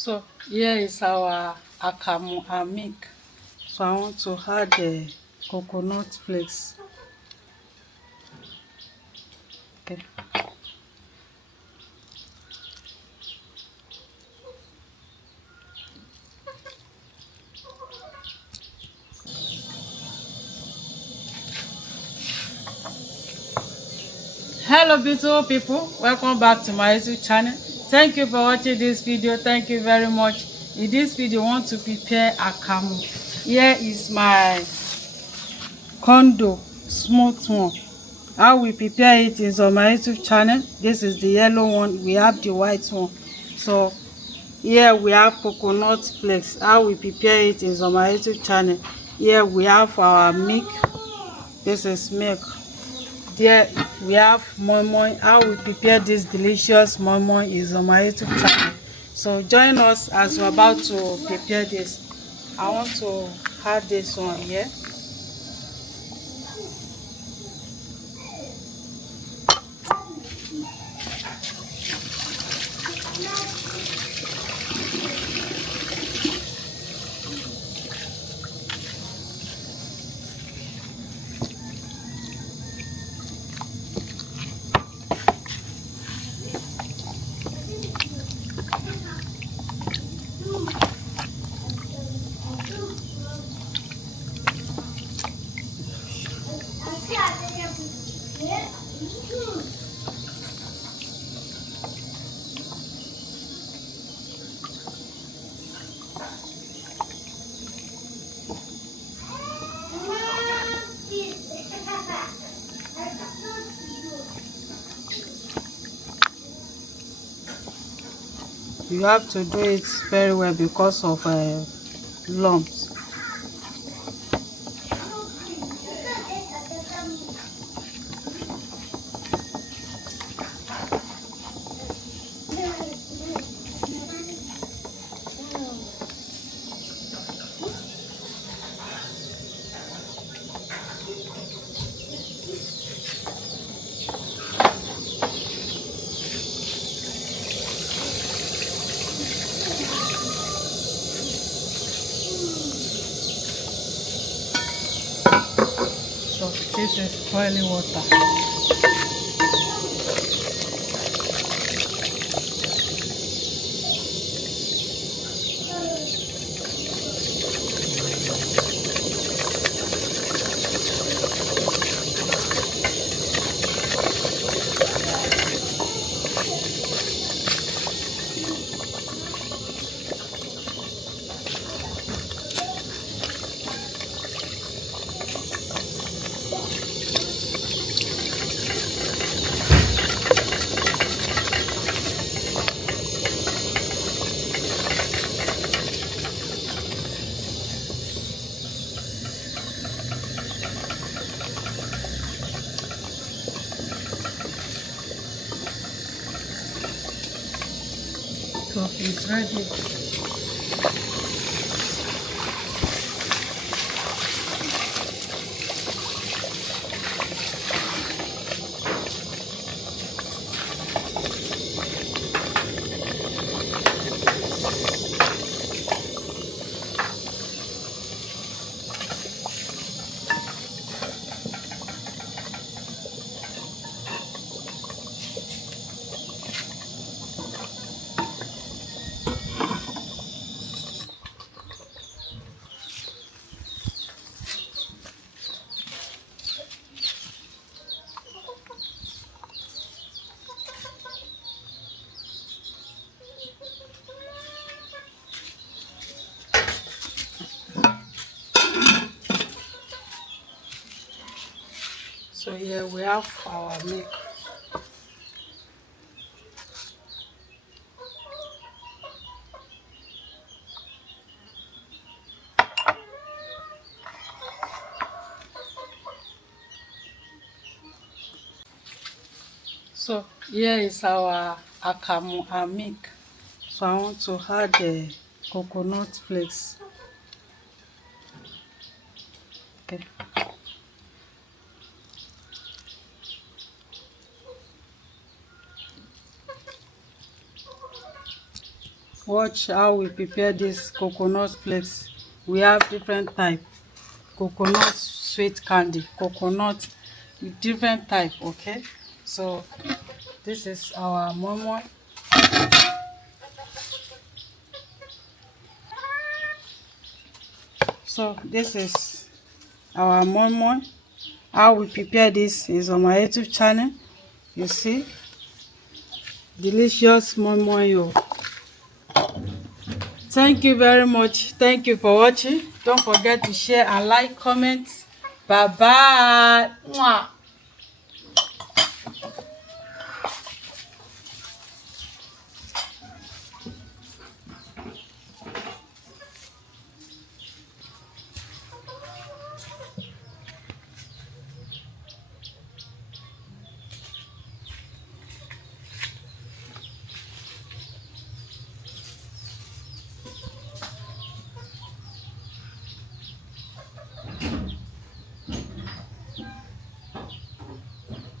So here is our Akamu and milk. So I want to add the coconut flakes. Okay. Hello beautiful people, welcome back to my YouTube channel. Thank you for watching this video. Thank you very much. In this video I want to prepare Akamu. Here is my condo smooth one. How we prepare it is on my YouTube channel. This is the yellow one, we have the white one. So here we have coconut flakes. How we prepare it is on my YouTube channel. Here we have our milk. This is milk. There we have moi moi. How we prepare this delicious moi moi is on my YouTube channel. So join us as we're about to prepare this. I want to add this one here. You have to do it very well because of lumps. So this is boiling water. So it's ready. So here we have our milk. So here is our Akamu and milk. So I want to add the coconut flakes. Okay. Watch how we prepare this coconut flakes. We have different type. Coconut sweet candy, coconut with different type. Okay, so this is our momo. So this is our momo. How we prepare this is on my YouTube channel. You see, delicious momo. Thank you very much. Thank you for watching. Don't forget to share and like, comment. Bye bye. Mwah.